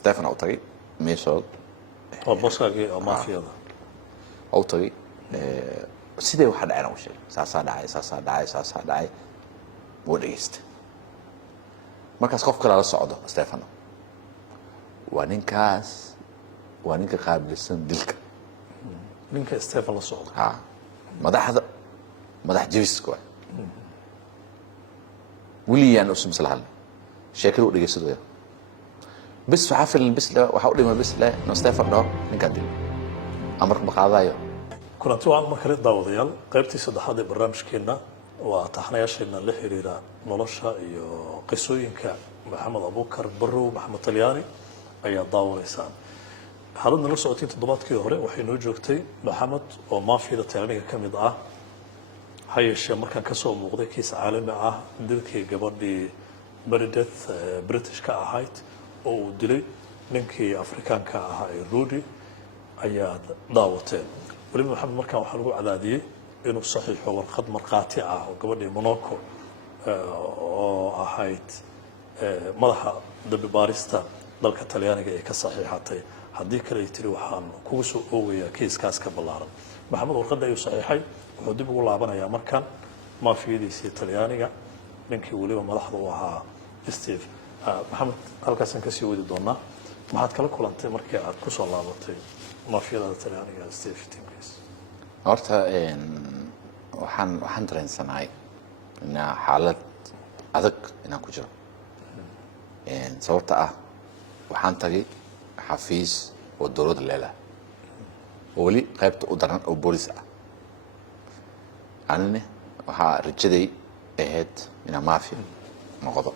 ستيفن أو طريق ميشود وبوسكاغي أو مافيا أو طريق sidee waxa dhacayna u sheeg saasaa dhacay wuu dhageystay markaas qof kale la socdo Stefano waa ninka qaabilsan dilka ninka Stefan la socdo madax jabiska william usum salaam sheekadu u dhageysadooya bas waxa filan bas waxa u dhimay bas no Stefano ninka dil amar ma qaadayo kulanti waan markale daawadayaal qaybtii saddexaad ee barnaamijkeena waa taxanayaasheena la xiriira nolosha iyo qisooyinka maxamed abuukar barrow maxamed talyaani ayaa daawanaysaan hadalna la socotay toddobaadkii hore waxay noo joogtay maxamed oo maafiyada talyaaniga ka mid ah ha yeeshee markaan ka soo muuqday kiis caalami ah dilkii gabadhii Meredith British ka ahayd oo uu dilay ninkii Afrikaanka ahaa ee Rudy ayaa daawateen ولما محمد مركان waxaa lagu cadaadiyay inuu saxiixo warqad marqaati ah oo gabadhii Monaco oo ahayd madaxa dambi baarista dalka Talyaaniga ee ka saxiixatay haddii kale ay tiri waxaan kugu soo oogayaa kiiskaas ka ballaaran maxamed warqadda ayuu saxiixay wuxuu dib ugu laabanayaa markan maafiyadiisii Talyaaniga ninkii waliba madaxda u ahaa Steve maxamed halkaasaan ka sii wadi doonaa maxaad kala kulantay markii aad ku soo laabatay maafiyada Talyaaniga Steve horta waxaan dareensanahay in xaalad adag inaan ku jiro sababta ah waxaan tagay xafiis oo dowladda leedahay oo weli qaybta u daran oo boolis ah anina waxaa rajaday ahayd inaan maafiya noqdo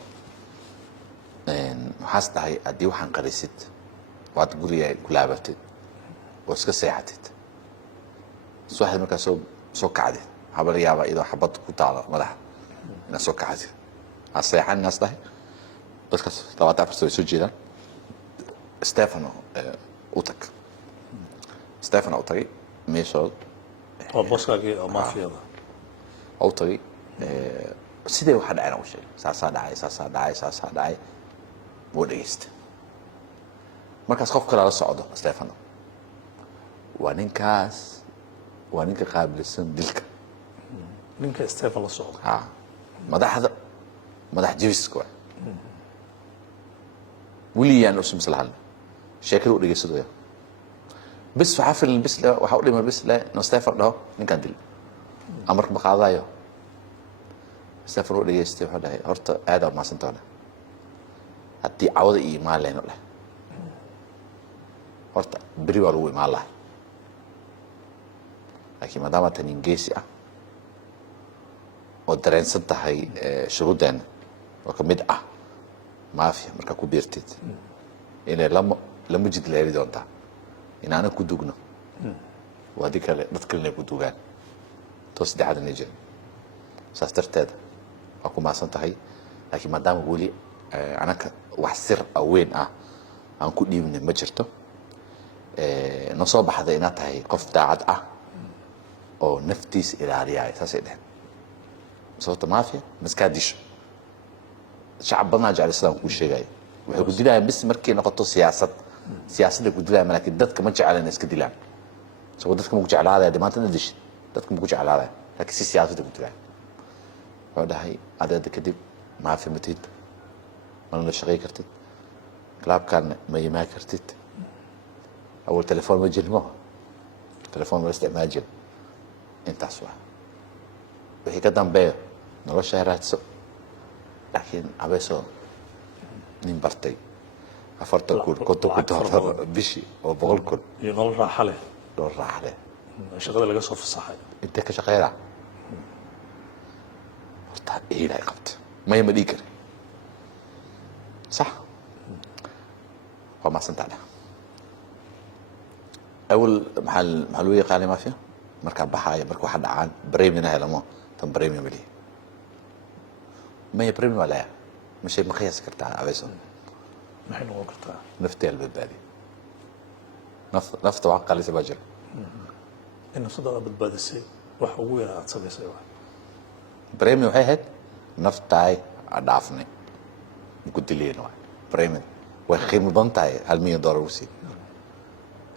waxaas dhahay haddii waxaan qarisid waad guriga ku laabatid oo iska seexatid subaxdii markaa soo kacday waxaa laga yaabaa iyadoo xabad ku taalo madaxa inaad soo kacatid aad seexan inaas dhahay dadkaas 24 sano way soo jeedaan Stefano u tag Stefano u tagay meeshood oo booskaagii oo maafiyada u tagay sidee waxa dhacayna u sheeg saasaa dhacay wuu dhageystay markaas qof kale la socdo Stefano waa ninka qaabilsan dilka ninka Stefan la socdo madax jabiska william usum salaam sheekadu u dhageysadooya bas waxa filan bas waxa u dhimay bas no Stefano ninka dil amar ma qaadayo Stefano u dhageystay waxa dhahay horta aad ma santoona haddii cawada iyo maaleen leh horta bari waa lagu imaan lahaa laakiin maadaama tan ingiriisi ah oo dareensan tahay shuruudan oo ka mid ah maafiya marka ku biirtid inay lama jid leeyahay doonta inaana ku dugno wadi kale dad kale ku dugaan to saddexda nijir saas darteed waa ku maasan tahay laakiin maadaama weli anaka wax sir weyn ah aan ku dhiibnay ma jirto noo soo baxday inaad tahay qof daacad ah oo naftiis ilaaliya saasay dheh sababta maafiya maskaadisho shacab badan jecel islaan ku sheegay waxay ku dilayaan bis markii noqoto siyaasadda ku dilayaan laakiin dadka ma jeclaan iska dilaan sababta dadka ma ku jeclaadaya dhimaatana dish dadka ma ku jeclaadaya laakiin si siyaasadda ku dilayaan wuxuu dhahay adeeda kadib maafiya matid mana shaqay kartid klaabkan ma yimaa kartid awal telefoon ma jirmo telefoon ma isticmaal jir intaas waa wixii ka dambeeyo nolosha raadso laakiin abeeso nin bartay 40 kun konton kun bishii oo 100 kun iyo nolol raaxo leh shaqada laga soo fasaxay inta ka shaqeeya horta ilaahay qabta ma yima dhigir صح وما سنتعنا أول محلوية قالي ما فيها مركب بحاية مركب واحد عن بريمي نهاية لما تم بريمي ملي ما هي بريمي ولا يا مش هي مخيس كرتها عبيسون ما حين وقتها نفتي البدبادي نفط وعقل سباجر إنه صدق بالبادي سي وحوية أتصبي سوا بريمي وهي هاد نفتاي عدافني قلت لي نوع بريمي وخيم بنتاي $1,000,000 وسي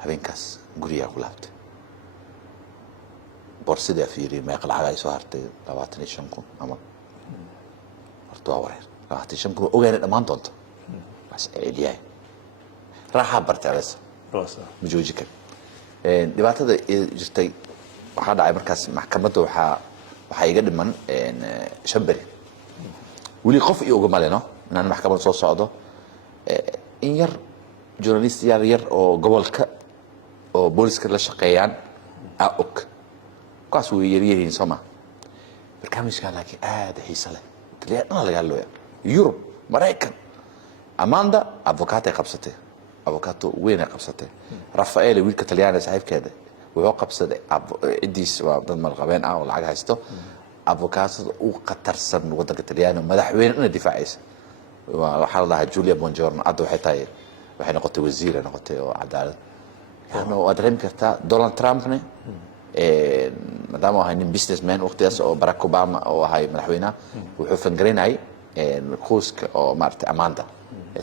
هبين كاس قرية قلابت بورسيدا فيري ما يقلع على سهرتي لواتني شنكم أما أرتوا ورير لواتني شنكم أوجين الأمان دونت بس إلياي راح عبرت بس بجوجك dhibaatada jirtay waxaa dhacay markaas maxkamadda waxaa iga dhiman 5 beri weli qof iyo uga maleno inaan maxkamad soo socdo in yar journalist yar oo gobolka oo booliska la shaqeeyaan og kaas way yaryihiin Soomaa barnaamijka laakiin aad xiiso leh taliyaana laga hadlayo Yurub Mareykan Amanda advocate qabsatay افوكاتو وين قبسته رافائيل ويلك طلياني صاحب كده وهو قبسده اديس ضد ملقبين او لعق هيستو افوكاتو او قترسن ودك طلياني مدحوين ان دفاعيس waxa la Julia Bongiorno adu xitay waxay noqotay wasiir noqotay oo cadaalad yani oo adreem karta Donald Trump ne maadaama uu nin businessman waqtigaas oo Barack Obama oo ahay madaxweynaha wuxuu fangareynay qoyska oo maartay Amanda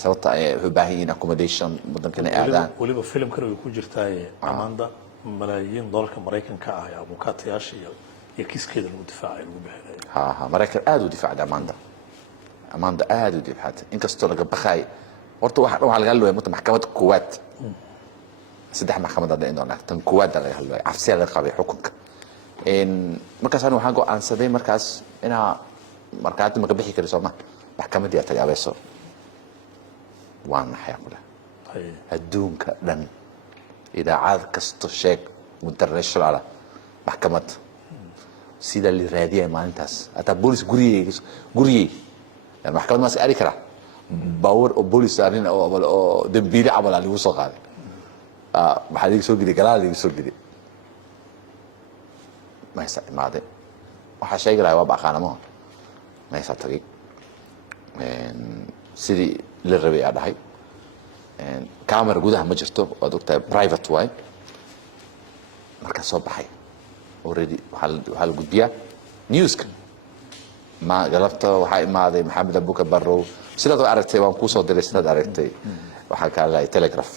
sababta ay u baahan yihiin accommodation mudankana aadaan waliba filimkan uu ku jirtay Amanda malaayiin dollarka Mareykanka ah ee abukaatayaasha iyo kiiskeeda lagu difaacay lagu bixinay ha Mareykan aad u difaacay Amanda aad u difaacay inkastoo laga baqay horta waxa laga hadlayo maxkamad Kuwait saddex maxkamad ay doonaan tan Kuwait laga hadlayo afsiya laga qabay xukunka markaas waxaan go'aansaday markaas inaa markaad ma ka bixi karo Soomaa maxkamadii ay tagaabayso وانا حيقوله الدون كدن اذا عاد كستو شيك مدرش على محكمه سيده اللي راديه ما انتاس اتا بوليس غوري المحكمه ما سالي كره باور او بوليس ارين او دبيري عمل عليه وسو قال ما حد يسوق لي قال لي يسوق لي ما يسال ما ده waxa sheegay waa baqaanamo ma ysa tagay sidii la rabay adahay camera gudaha ma jirto oo doctor private way marka soo baxay already waxa la gudbiyaa newska ma galabta waxa imaaday Maxamed Abuukar Barrow sidoo aragtay waan ku soo diray sidoo aragtay waxa ka la telegraph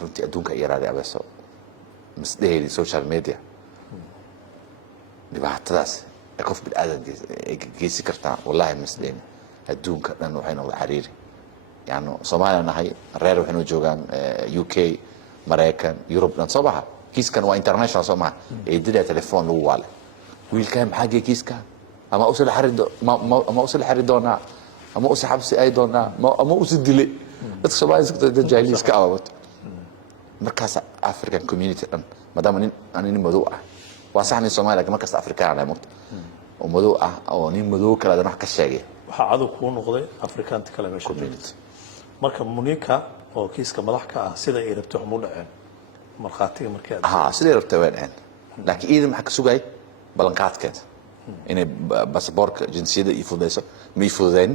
runtii adduunka yaraaday abeeso mas'uuliyadda social media dhibaatadaas qof bil aadan geesi kartaa wallahi mas'uuliyadda adduunka dhan waxay noqday xariiri يعني Soomaaliya nahay reer waxay joogaan UK Mareykan Europe dhan Soomaha kiiskan waa international Soomaha ee dida telefoon lagu waalay wiilkan maxaa kiiska ama usal xarido ama usal xaridoona ama usal xabsi ay doona ama usal dilay dadka Soomaaliya jahiliis ka awad markaas African community dhan maadaama nin madow ah waa saxni Soomaaliya markaas Afrikaan ay mugto oo madow ah oo nin madow kala wax ka sheegay waxa cadu ku noqday Afrikaanta kala meesha marka Monica oo kiiska madax ka ah sida ay rabto xumul dhaceen marxaatiga markay sida ay rabto waan laakiin iidan waxa ka sugay balanqaadkeeda inay baasaboorka jinsiyada iyo fudayso ma fudeen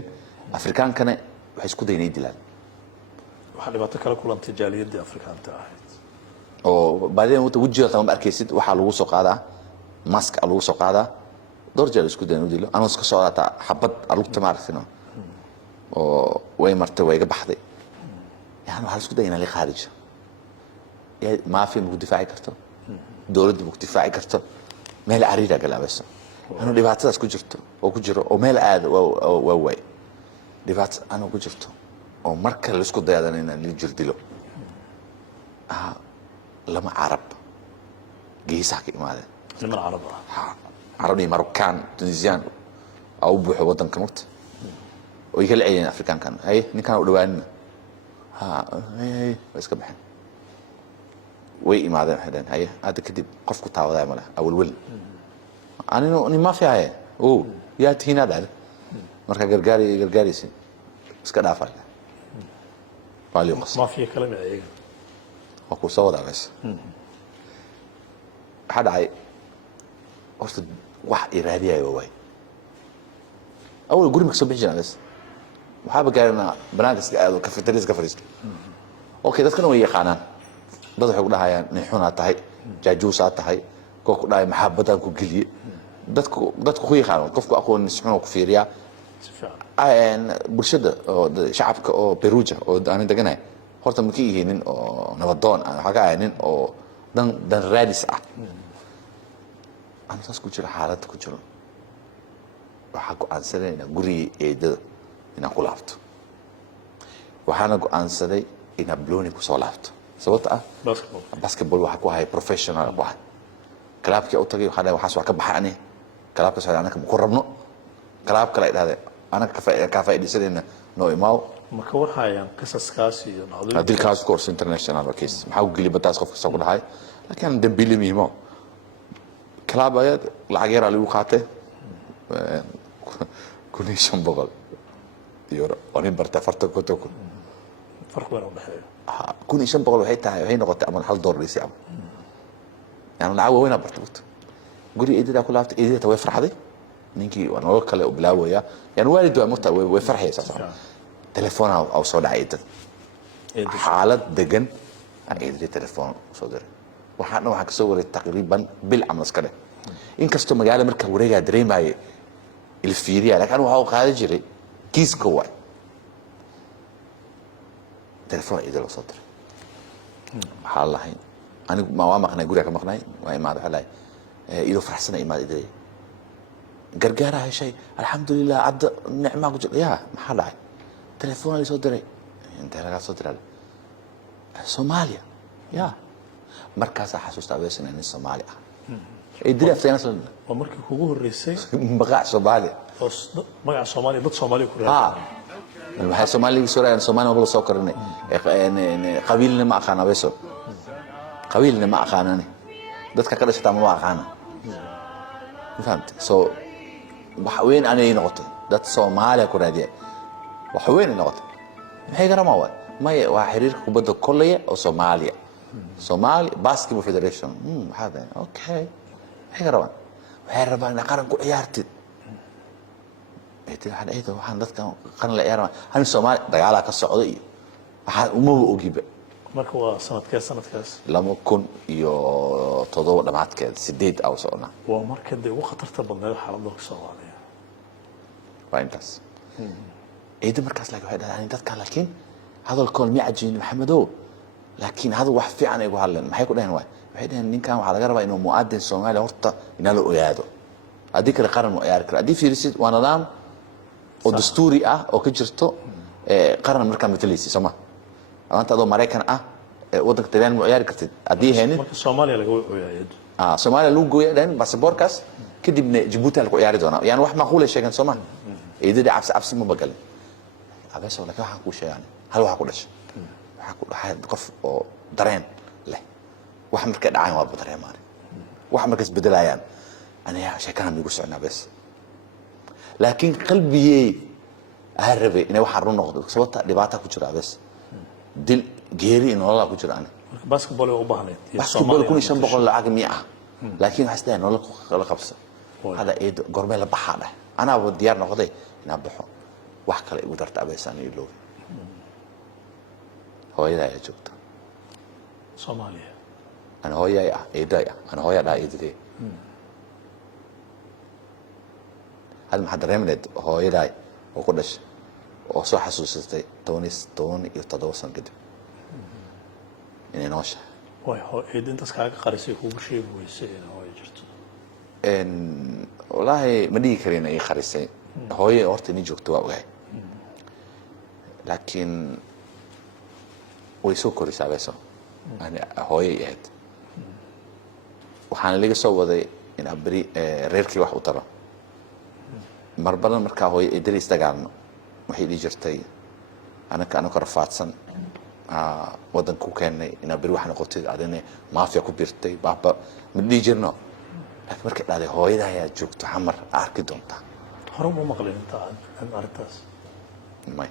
Afrikaankana waxay isku daynay dilaan waxa dhibaato kala kulantay jaaliyadda Afrikaanta ahayd oo baadeen wajiga tama arkaysid waxa lagu soo qaadaa mask lagu soo qaadaa dorjal isku daynay dilo anoo iska soo qaata xabad alugta maartino oo way martay way ga baxday yani waxa isku daynay li kharij ما في مدفعي كرتو دولة مدفعي كرتو مال عريضة قال بس أنا دفعت ناس كجرتو وكجرو ومال عاد وواي دفعت أنا كجرتو ومركز اللي سكوت ده أنا اللي جلد له لما عرب جيساك ما هذا لما العرب عربي ماروكان تونسيان أو بوحو وطن كنوت ويقال عينين أفريكان كان هاي نكانوا دوان هاي بس كبحين way imaadeen xidhan haye aad kadib qofku taawaday mala awal wal ani ma fiihay oo yaa tiina dal marka gargaaraysi iska dhaafay wali ma fiihay kala maciga oo ku soo wadaas haday horta wax iraadiyayo way awal guri makso bijana bas waxa bagaarna banaanka aad ka fitris ka fariisto okay dadkana way yaqaanaan dad waxay ku dhahayaan nixuna tahay jaajuusa tahay kooku dhaay maxabadan ku galiye dadku ku yaqaan qofku aqoon nisxuna ku fiiriya bulshada oo shacabka oo Perugia oo aan deganahay horta ma ka yihiin oo nabadoon aan waxa ka ahay nin oo dan raadis ah aan taas ku jira xaalad ku jiro waxa ku aansanayna guri eedada inaan ku laabto waxaana ku aansaday inaan blooni ku soo laabto sababta ah basketball waxa ku ahay professional waxa clubka u tagay waxa ka baxay clubka soo anaka ku rabno club kale idhaade أنا كافة إديسنا نوع ماو. مركور هاي عن قصص كاسي هذا الكاس كورس إنترناشونال كيس محاول قلي بتاعس خف قصة كل هاي لكن دبلي ميمو كلاب هاي العجير على وقعته كوني شنبغل يورا أنا برتفرت كتوكل فرق بينهم بحيل كوني شنبغل وحيتها هي نقطة أمر حل دور رئيسي يعني العوا وين برتبط قولي إيدي ده كلها إيدي توافر حدي ninkii waan oo kale u bilaawaya yani waalid waa murta way farxaysaa telefoon aw soo dhacay dad xaalad degan ay telefoon soo diray waxa ka soo waray taqriiban bil amas kale in kasto magaalo marka wareega dareemay il fiiriya laakiin waxa qaadi jiray kiiska waa telefoon idil soo diray waxa lahayn anigu ma waa maqnay guriga ka maqnay waa imaad waxa lahayn ido farxsan imaad idil gargaaraha shay alxamdulilah cadda nicmaa ku jira yaa maxaa dhacay telefoon ay soo diray inta laga soo diray Soomaaliya yaa markaas xasuusta abeesana in Soomaaliya ay dirafteen aslan waa markii kugu horeysay magac Soomaaliya magac Soomaaliya dad Soomaaliya ku raadsan waxay Soomaaliya Soomaaliya Soomaaliya wala soo kornay qabiilna ma aqaan abeeso qabiilna ma aqaanani dadka ka dhashay ma aqaana فهمت سو وين أنا نقطة ده الصومالية كردية وحوين نقطة هي غير ما هو ما وحرير كبده كلية أو صوماليا صومالي باسكتبول فيدريشن هذا أوكي هي غير ما هي ربنا نقارن كل عيارتي إيه هذا إيه ده وحنا ده قارن العيار هن الصومال رجال كالسعودية ومو أجيب مركوا سنة كاس لما كن تضوء لمعت كده سديد أو صونا ومركز ده وخطر تبنى الحرب ده الصومالية وإنتاس إيه ده مركز لك واحد يعني ده كان لكن هذا الكون ميعجين محمدو لكن هذا واحد في عنا يقول هلا ما هيكون هنا واحد إن كان على جربة إنه مؤذن الصومالي هرطة ينالو قياده أديك القرن ويارك أدي في رسيد وأنا نام ودستوري أو كجرتو قرن مركز مثليسي سما أنت هذا مريكان ودك تبين معيار كتير أديه هنا مركز الصومالي اللي جوي عيد الصومالي لو جوي لين بس بوركاس كده من جيبوتي اللي معيار دونا يعني واحد معقول شيء كان صومال إذا ده عبس ما بقول عبس ولا كده حكوا شيء يعني هل هو حكوا ليش حكوا حد قف درين لا واحد مركز عين وابو درين ماري واحد مركز بدل عيان أنا يا شيء كان بيقول سعنا بس لكن قلبي هربي إنه واحد رون نقطة سوت دبعتها كتير بس دل جيري إنه والله كتير أنا باسكتبول وبهنيت باسكتبول يكون يشان بقول العقل مياه لكن حسيت إنه والله قبصة هذا إيه قربي لبحالة أنا أبو ديار نقطة إن أبحو وحكي لي ودرت أبي سنة يلوي هو إذا يجوبته صوماليا أنا هو يا إيدايا أنا هو يا لا إيدي هذا محضر يمند هو يداي وكلش وصو حسوستي توني يتدوسن كده إني نوش واي هو إذا أنت سكاك خريسي هو بشيء ويسي هو يجرت إن والله ما دي كرينا أي خريسي هو يورتني جوكتوا وجاي لكن ويسوق كريسة بس يعني هو يهد وحنا اللي جسوا ذي إن أبري ريركي واحد ترى مربلا مركا هو يدري يستجعلنا وحيد جرتي أنا كأنه كرفاتسن ودن كوكاني إن بروح أنا قلت علينا ما في كبيرتي بابا من دي جرنا لكن مركب عليه هو إذا هي جوكت حمر أركضون تا هرم مقلين أنت عن أرتاس ماي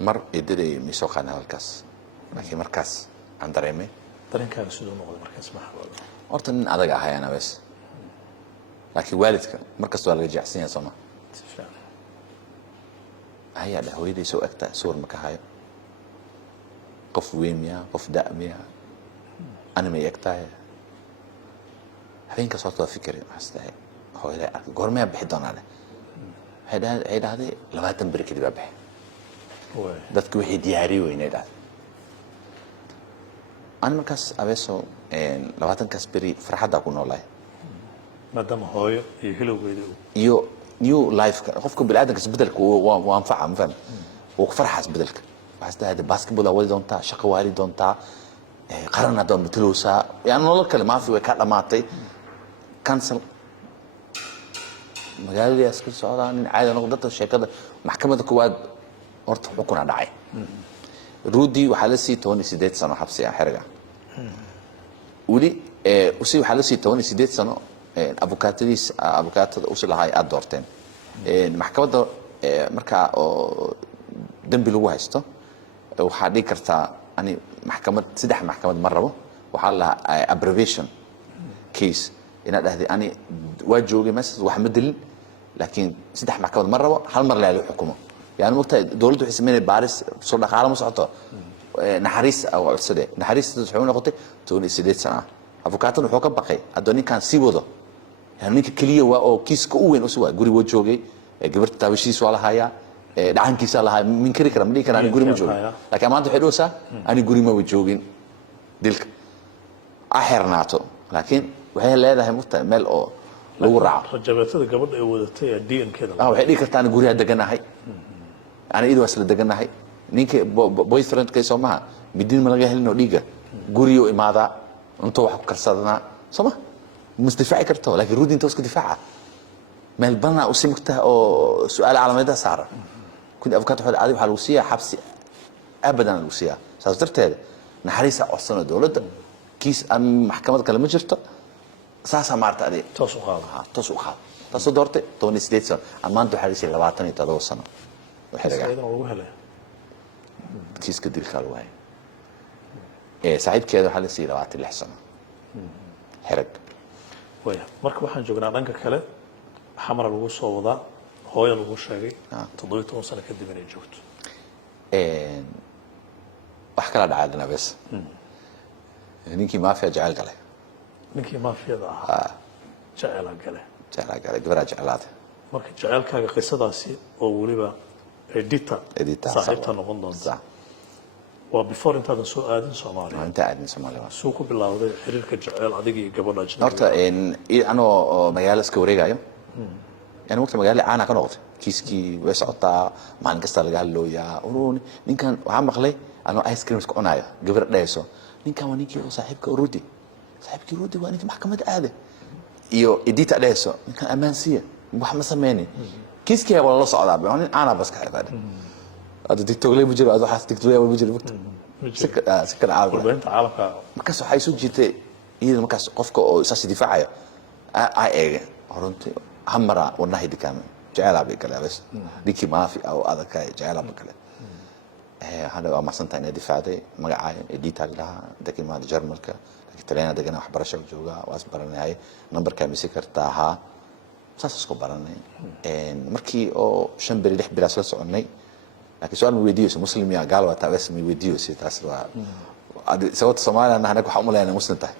مر يدري ميسوق أنا الكاس لكن مركز عند ريمي ترين كان سودون ولا مركز محور أرتن أدقى هاي أنا بس لكن والدك مركز ولا رجع سنين صنع هيا ده هو يدي سوق أكتر صور مكهاي قف ويميا قف دأميا أنا ما يكتاي هين كصوت فكري حسيت هو ده قرمي بحدون عليه هذا لبعض بركة بابه way dadku wixii diyaariyay weynay dhaad aan markaas abeeso 20kaas beri farxadda ku noolaay maadaama hooyo iyo hilowgeeda iyo new life qofka bilaadanka isbedelka waa anfaca ma fahmi oo ku farxas bedelka waxaas tahay basketball awal doonta shaqo waali doonta qarana doon matluusa yani nolol kale ma fi way ka dhamaatay cancel magaalada iska socdaan in caadi noqdo sheekada maxkamadda kuwaad horta xukuna dhacay Rudy waxa la sii 18 sano xabsi ah xiriga wali usi waxa la sii 18 sano avukaatada usi lahay aad doorteen maxkamadda marka oo dambi lagu haysto waxa dhig kartaa ani maxkamad saddex maxkamad mar rabo waxa la abbreviation case ina dhahday ani waa joogay mas wax ma dilin laakiin saddex maxkamad mar rabo hal mar la xukumo يعني وقتها دولته حسمين باريس صرنا قارة مسعطة نحريس أو عسده نحريس تسحبون قطة توني سيدت سنة أفوكاتون حوكا بقي أدوني كان سيبوده يعني نيك كلية أو كيس كوين أسوا جوري وجوجي جبرت تابشي سوالا هيا دعان كيس على هاي من كري كرام ليه كان أنا جوري وجوجي لكن ما عنده حدوسة أنا جوري ما وجوجين دلك أحرناته لكن وهي لا ده مفتى مال أو لو رع رجبتها قبل ودتها دين كذا وحدي كرت أنا جوري هدقنا هاي أنا إيد وصل دقنا هاي نيك بوي فريند كيسو معها بدين ما لقى هلنا ديجا جوريو إماذا أنتوا حق كرصادنا سما مستدفعي كرتوا لكن رودي أنت وسك دفاعه ما البنا أسمكته أو سؤال على مدى سعر كنت أفكار واحد عادي بحالوسية حبسي أبدا الوسية صارت هذا نحريسة أصلا دولة كيس أم محكمة كلام جرت ساسا مارت عليه تسوق دورتي توني سليتسون أما أنتوا حريسي لبعتني تدور سنة كيس كدير خالواي سعيد كده حال سي لبعت الحسن حرق ويا marka waxaan joognaa dhanka kale xamar lagu soo wada hooyo lagu sheegay 17 sano kadib inay joogto wax kala dhacayna bas ninkii maafiya jacayl galay ninkii maafiyada jacayl galay gabar jacaylaad marka jacaylkaaga qisadaasi oo waliba edita saaxiibta noqon doonta waa before intaadan soo aadin Soomaaliya inta aadin Soomaaliya soo ku bilowday xiriirka jacayl adiga iyo gabadha ajnabiga horta anoo magaalo iska wareegayo yani waqti magaalo caana ka noqday kiiskii way socotaa maalin kasta laga hadlooyaa uruuni ninkan waxa maqlay anoo ice cream isku cunayo gabar dhayso ninkan waa ninkii saaxiibka Rudy waa ninkii maxkamadda aade iyo edita dhayso ninkan amaansiya wax ma sameeyeen kiiskii wala la socdaa baan ana bas ka xirfad hada tiktok lay bujiro adu xas tiktok lay bujiro sikar caalamka warbaahinta caalamka markaas waxay soo jirtay iyada markaas qofka oo isaas difaacayo ay eege runtii hamara wanahay dikaamen jacayl abi kale bas dikii maafi aw adaka jacayl abi kale hada waa masanta inay difaacday magacay edita laha dadkii maad jarmalka talena degana wax barasho jooga waas baranay numberka misi kartaa ha saas isku baranay markii oo 5 beri 6 beri asla soconay laakiin su'aal ma weydiiyo muslim ya gaal waa taas ma weydiiyo si taas waa sababta Soomaaliya anaga waxa u maleeynaa muslim tahay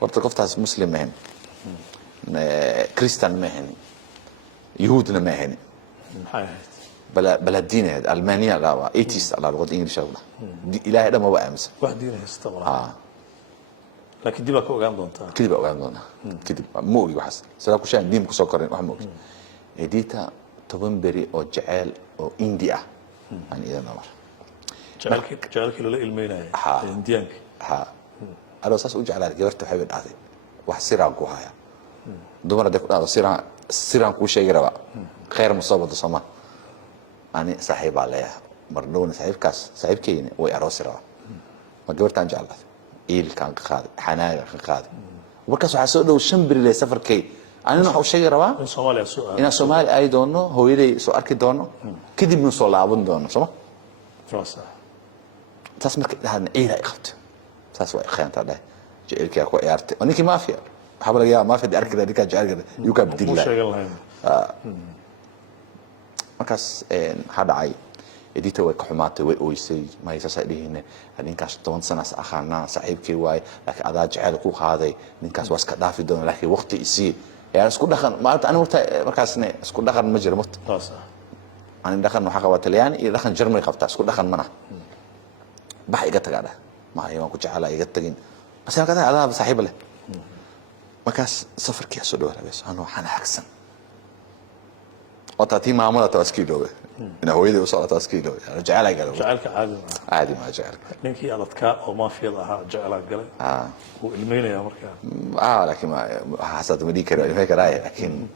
horta qoftaas muslim ma ahan kristan ma ahan yahuudna ma ahan بلا دين ألمانيا لا إيتيست على لغة إنجليزية ولا إلهي ده ما بقى أمس واحد دين هستمر لكن دي بقى أوجان دونتا كده بقى أوجان دونا كده موجي وحس سلام كشان دين كسكرين واحد موجي إديتا تبنبري أو جعل أو إنديا يعني إذا نمر جعلك لولا المينا إنديانك أنا أساس أوجع على الجبر تحب العادي واحد سيران كوهايا دمر ده كده سيران كوشة يجرا خير مصابة تصمم يعني صاحب عليها مرنون صاحب كين ويأروس روا ما جبرت عن جعلت إيل كان قاضي حنايا كان قاضي وبركز حسود لو شمبر اللي سفر كي أنا نحو شيء روا إن Soomaaliya سؤال إن Soomaaliya أي دونه هو يدي سؤال كدونه كده من صلابون دونه صح؟ راسه تسمع هذا إيه لا يخفت تسوى خيانة هذا جيل كي أكو إيرت ونيكي مافيا حبل يا مافيا دي أركض ديك جعل كده يوكا بدي الله markaas hada ay edita way ka xumaatay way ooysay ma haysa dhihine ninkaas 10 sano akhana saaxiibkii waay laakiin adaa jacayl ku qaaday ninkaas waa iska dhaafi doona laakiin waqti isii yaa isku dhaqan maanta anigu markaasna isku dhaqan ma jiro marta أنا دخل محاقة وتليان إيه دخل جرمي قبطة سكول دخل منه بحي قت قاعدة ما هي ما كنت على قت تجين بس أنا كذا على صاحب له ما كاس سفر كيا سودو بس أنا حنا حكسن وتأتي ما عمله تاسكيلو إنه هو يدي وصل تاسكيلو يعني جعلك قالوا جعلك عادي عادي ما جعلك ninkii adadkaa oo maafiyada jeclaa galay wuu ilmeynaya markaa لكن ما حسيت مدي كره ما كراي لكن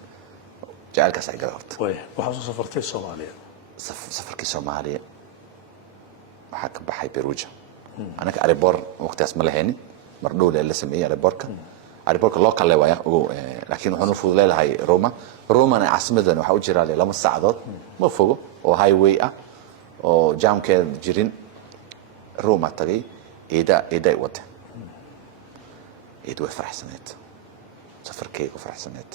جعلك سعي قلت way waxaa soo safartay Soomaaliya سفركي سوماليا waxaa baxay Perugia anaka aribor waqtigaas ma lahayn mar dhow la sameeyay ariborka local leewaya laakiin wuxuu fudud leeyahay Roma ay caasimadan waxa u jira lama saacadood ma fogo oo highway ah oo jamkeed jirin Roma tagay eeda wada eedu farxsaneed safarkay ku farxsaneed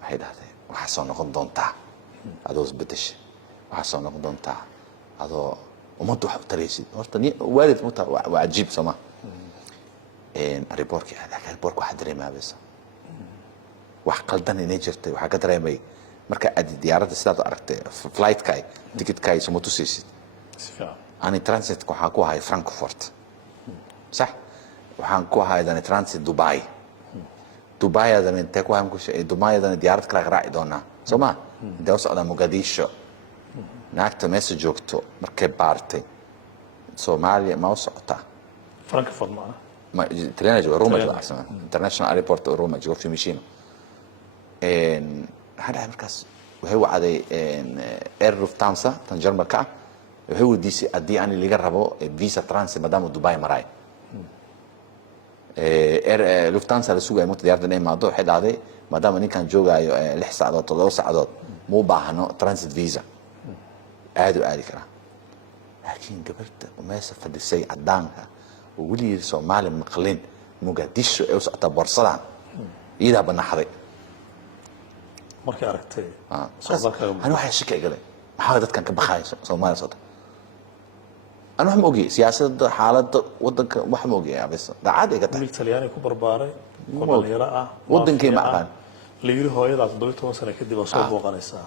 waxay dhahday waxa soo noqon doontaa adoos bedeshay waxa soo noqon doontaa adoo umadu wax taraysid horta waalid muta waa ajiib sama ariborki ariborku waxa dareemaa bas wax qaldan inay jirtay waxa ka dareemay marka aad diyaaradda sidaad aragtay flight kay ticket kay soo tusisid ani transit ku waxa ku hay Frankfurt صح waxaan ku haydan transit Dubai adan inta ku aan ku shay Dubai adan diyaarad kala raaci doona Soma daw socda Mogadisho naagta message joogto markay baartay Soomaaliya ma socota Frankfurt ma ترينا جو روما جو أحسن international airport روما جو في مشينا هذا مركز وهو عادي اير لوفتانسا تنجرم الكعب وهو دي سي ادي اني اللي جربوا فيزا ترانس مدام دبي مراي اير لوفتانسا لسوق يموت دياردن ما دو حد عادي مدام اني كان جوغايو 6 ساعات 7 ساعات مو باهنو ترانزيت فيزا عادي كرا لكن قبلت وما سفدسي عدانها وولي Soomaali maqleen Mogadisho ee socota borsadan ida banaxday markay aragtay socdaalka ana waxa shakay galay maxaa dadkan ka baxay Soomaali socda ana wax ma ogi siyaasadda xaaladda wadanka wax ma ogi bas daacad iga tahay Talyaani ku barbaaray qodobada wadankii ma aqaan la yiri hooyadaas 12 sano kadib soo booqanaysa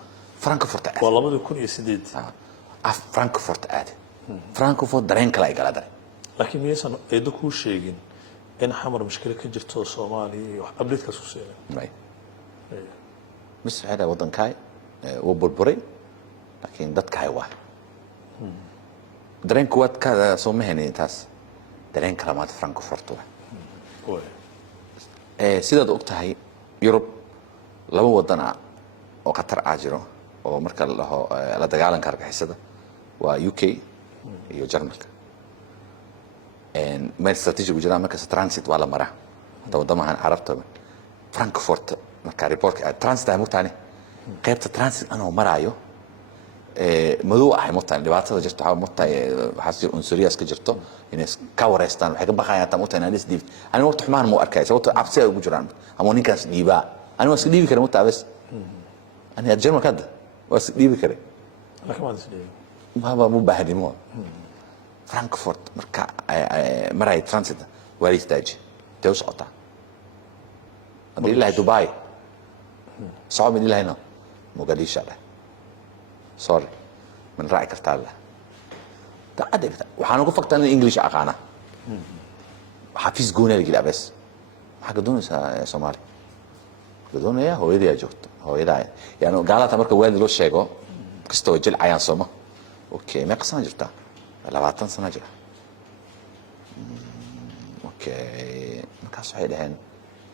Frankfurt waa 2008 Frankfurt Frankfurt dareen kala igala daray laakiin miyaysan eedo ku sheegin in xamar mushkil ka jirto Soomaaliya iyo wax update ka soo sheegay مش هذا وطن كاي وبربري لكن دت كاي واحد درين كوات كذا سومهني تاس درين كلمات فرانكفورت سيدة وقتها يوروب لما وطنا وقطر عاجرو ومركز له لا دجالن كارك حسده ويو كي يو جرمك ما استراتيجي وجرا مركز ترانزيت ولا مرة تو ضمها عرفت فرانكفورت marka reportka transit ay mutane qaybta transit anoo maraayo madow ah mutan dhibaatada jirto waxa mutay waxa unsuriyaas ka jirto inay ka wareystaan waxay ka baqayaan tan mutan anis diib ani waqti xumaan mu arkay sababtoo absi ay ugu jiraan ama ninkaas dhiiba ani was dhiibi kara mutan bas ani ajirma kada was dhiibi kara laakiin ma disdhiibi ma mu bahdimo Frankfurt marka maray transit wali stage taw socota hadii la Dubai صعب من هنا Mogadisho ده صار من رأي كرتالة تعدي وحنا كفكت أنا إنجليش أقانا حفيز جونة اللي بس حاجة دون سومالي دون إيه هو يدي أجوت هو يدي يعني قالت أمريكا وين لو شيء كستوجل عيان سوما أوكي ما قصنا جرتا لا بعطن سنة جرا أوكي ما كان صحيح هنا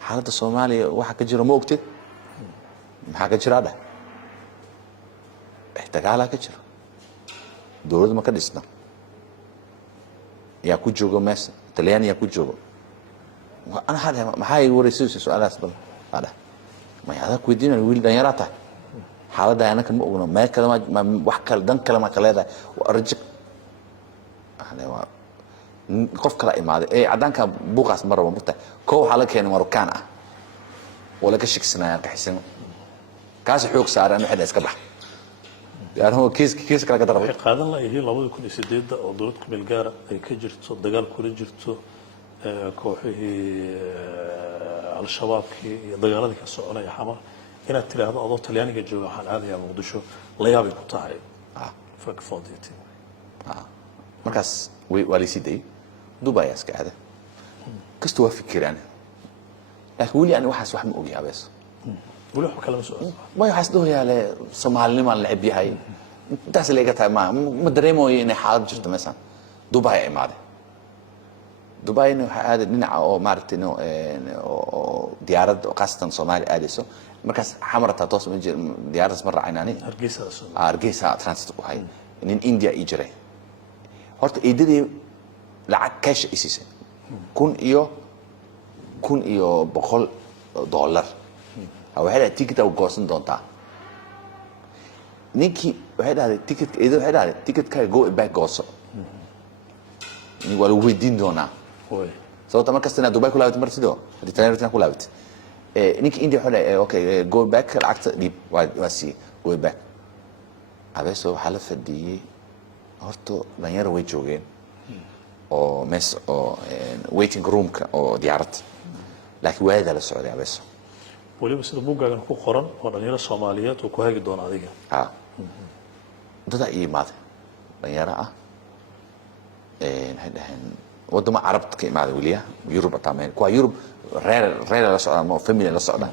حالة الصومالي واحد كجرا موقتي maxaa ka jira dad dagaal ka jira dawladda ma ka dhisna yaa ku joogo mees Talyaani yaa ku joogo ana hada maxay waraysiisay su'aalaas bal hada ma yaada ku diinay wiil dhalinyarada xaaladda ana kan ma ogno ma kala wax kala dan kala ma kaleeda arjik hada waa qof kala imaaday cadaanka buuqaas marba murta koow waxa la keenay Maroccan ah wala ka shaqsinaya ka xisan kaas xoog saaran waxa iska bax yaano kiis kala ka darbo qaadan la yahay 2008 oo dawlad ku meel gaar ay ka jirto dagaal kula jirto kooxihii al-shabaabkii iyo dagaaladii ka soconaya xamar inaad tiraahdo adoo talyaaniga jooga waxaan aadayaa muqdisho la yaabay ku tahay Frankfurt markaas waa la sidii Dubai aska aada kasto waa fikiraan laakiin wali aan waxaas wax ma ogi abees wali wax kala ma soo ma waxaas doo yaale Soomaalnimo la cib yahay intaas leega tahay ma dareemoyo inay xaalad jirto meeshan Dubai ay maade Dubai waxa aada dhinaca oo maartay oo diyaarad qastan Soomaali aadayso markaas xamarta toos ma jir diyaarad ma raacaynaani Hargeysa transit ku hay in India ay jiray horta eedadii lacag cash isisay kun iyo $100 waxay ticket u goosan doontaa ninkii waxay dhahday ticket eedo waxay dhahday ticket ka go back gooso ni wala weydiin doonaa sababta markaas inaad Dubai ku laabatay martido hadii tayartan ku laabatay ninkii India waxay dhahay okay go back lacagta dib waa si go back abeeso waxa la fadhiyay horto dhalinyaro way joogeen oo mes oo waiting room ka oo diyaarad laakiin waada la socday abeeso waliba sida buugaagan ku qoran oo dhalinyaro Soomaaliyeed oo ku hagi doona adiga dada iimaad dhalinyaro ah hadaan wadamo Carabta ka imaad waliya Europe taamen kuwa Europe reer la socda ma family la socda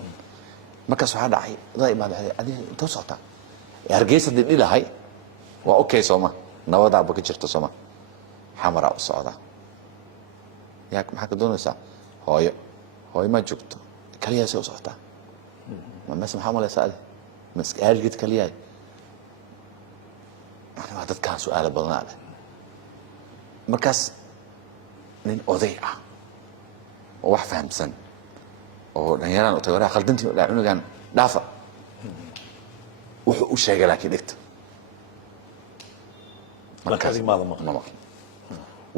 markaas waxa dhacay dada imaad adiga inta socota Hargeysa dilahay waa okay Sooma nabada ba ka jirto Sooma xamara u socda yaa maxaa ka doonaysaa hooyo ma joogto kaliya soo socota ma maxaa malaysaa mas'aalid kaliya ana dadka su'aalo badan markaas nin oday ah oo wax fahamsan oo dhalinyarada oo tawara khaldantii la cunugan dhaafa wuxuu u sheegay laakiin dhigta markaas maada ma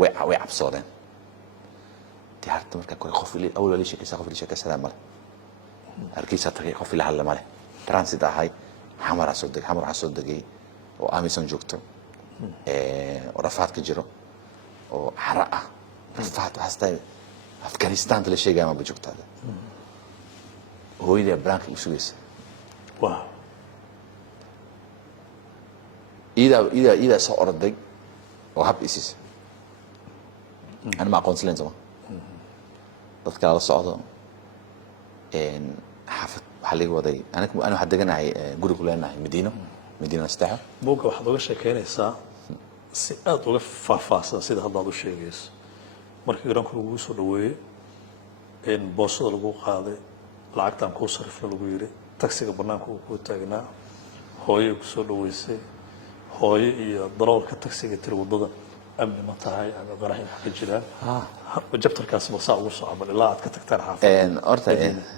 way cabsoodeen diyaarta marka kore qof ilaa awal wali sheekay salaam male Hargeysa tagay qof ilaa hal male transit ahay xamar soo degay oo Amazon joogto oo rafaad ka jiro oo xara ah rafaad hastay Afghanistan la sheegay ma joogtada hooyada brank u sugaysa waaw ida soo orday oo hab isis أنا مع قونسلين زمان dadka la socdo xafad xallig waday أنا حد جنا guri ku leenahay Madiina Astaxa buuga waxaad uga sheekeynaysaa si aad uga faahfaahsan sida hadda aad u sheegayso markii garoonka lagu soo dhaweeyay boosada lagu qaaday lacagtan ku sarifna lagu yiri taksiga banaanka uu ku taagnaa hooyo ku soo dhaweysay hooyo iyo darawalka taksiga tir wadada amni ma tahay ama qaraxin ka jiraan jabtarkaas ma saa ugu soo camal ilaa aad ka tagtaan xaafadda horta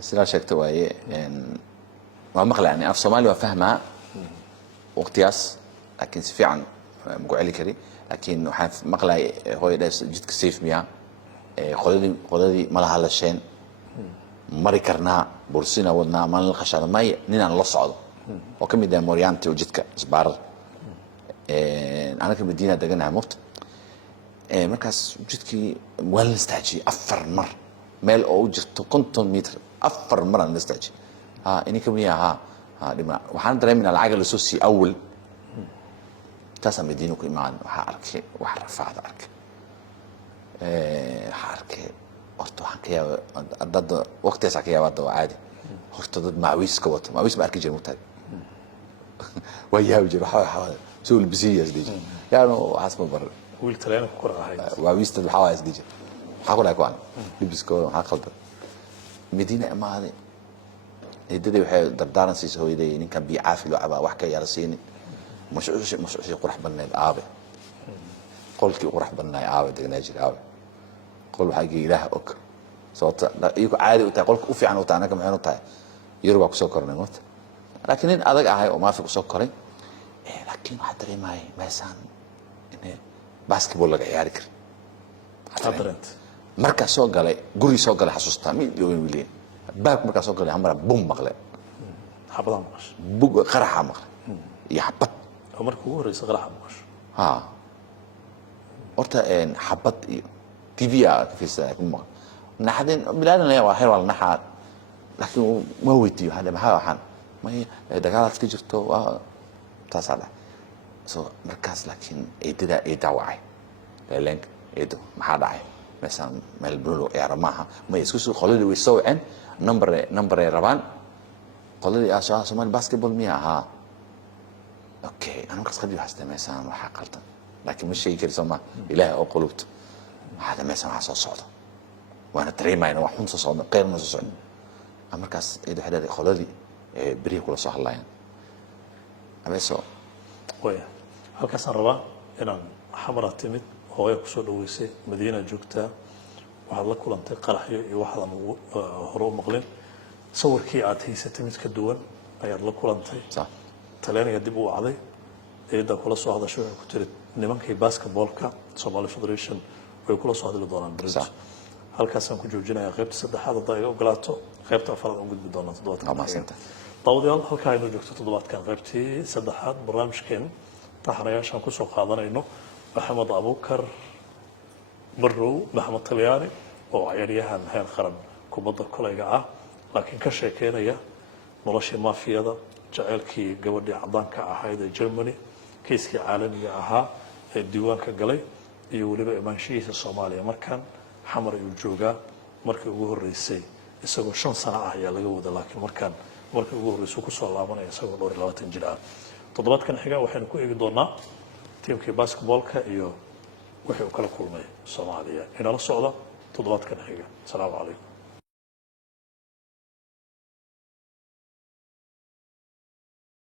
sida sheegto waaye ma maqlaani af Soomaali waa fahmaa waqtiyaas laakiin si fiican ma ku celi kari laakiin waxaan maqlay hooyadaas jidka safe miya qoladii malaha la sheen mari karnaa bursina wadnaa ma la qashada may ninaan la socdo oo kamid ah Morianti oo jidka isbaar anaka Madiina deganahay mufta markaas jidkii wal istaaji afar mar meel oo u jirto 50 mitir afar mar aan istaaji ini kamiya dhima waxaan dareeminaa lacag la soo si awal taas Madiina ku imaan waxa arkay wax rafaad arkay horta waxaan ka yaabaa dad waqtigaas ka yaabaa dad caadi horta dad maawiis ka wato maawiis ma arki jirin mutaag waa yaab jiro waxa soo labisiya isdiji yaano waxaas ma bar wiil talyaani ku qorahay maawiista waxa isdiji waxa ku dhaqan libisko waxa qaldan Madiina amaade eedadii waxay dardaaran siisay hooyaday ninkan bi caafil oo aba wax ka yar siin mashruuc qurux badneed aabe qolkii qurux badnaa aabe degnaa jira aabe qol waxa ilaah og sababta iyagu caadi u tahay qolka u fiican u tahay anaga maxay u tahay Yurub ku soo kornay mata laakiin in adag ahay oo maafi ku soo koray laakiin waxa dareemay meeshan in basketball laga ciyaari karo hadrent marka soo galay guri soo galay xasuustaa mid weyn wiliin baak marka soo galay amara bum maqle xabadan maqash bug qaraxa maqle iyo xabad marka ugu horeysa qaraxa maqash horta xabad iyo TV ka fiirsan kuma naxdin bilaadan la waa xeer wal naxad laakiin ma weydiyo hada maxaa waxaan may dagaalaad ka jirto waa taasaa dhah so markaas laakiin eedadaa eedaa wacay leelenka eedo maxaa dhacay meeshaan meel bulo ciyaara maaha may isku soo qoladii way soo waceen number ay rabaan qoladii Soomaali basketball miya ahaa okay ana markaas qadii waxaa meeshaan waxaa qaldan laakiin ma sheegi kari Soomaa ilaahay oo qulubta hada meeshaan waxaa soo socda waana dareemayna wax xun soo socda qeyr ma soo socda markaas eedo xidhay qoladii bariya kula soo hadlayaan abeeso way halkaas aan rabaa inaan xamara timid hooyo ku soo dhaweysay Madiina joogtaa waxaad la kulantay qaraxyo iyo waxaan hore u maqlin sawirkii aad haysatay mid ka duwan ayaad la kulantay taleenaya dib u wacday eedda kula soo hadashay waxay ku tiri nimankii basketballka Somali Federation way kula soo hadli doonaan bridge halkaas aan ku joojinayaa qaybta saddexaad haddii ay ogolaato qaybta afraad aan gudbi doonaa toddobaadkan dawadayaal halkaa aynu joogto toddobaadkan qaybtii saddexaad barnaamijkeen taxanayaashaan ku soo qaadanayno maxamed abuukar barrow maxamed talyaani oo ciyaaryahan heer qaran kubadda kolayga ah laakiin ka sheekeynaya noloshii maafiyada jaceylkii gabadhii cadaanka ahayd ee Germany kiiskii caalamiga ahaa ee diiwaanka galay iyo weliba imaanshihiisa Soomaaliya markaan xamar ayuu joogaa markii ugu horeysay isagoo 5 sano ah ayaa laga wada laakiin markii ugu horeysay ku soo laabanaya isagoo 22 jir ah toddobaadkan xiga waxaan ku eegi doonaa tiimkii basketballka iyo wixii uu kala kulmay Soomaaliya inala socda toddobaadkan xiga. Assalaamu calaykum.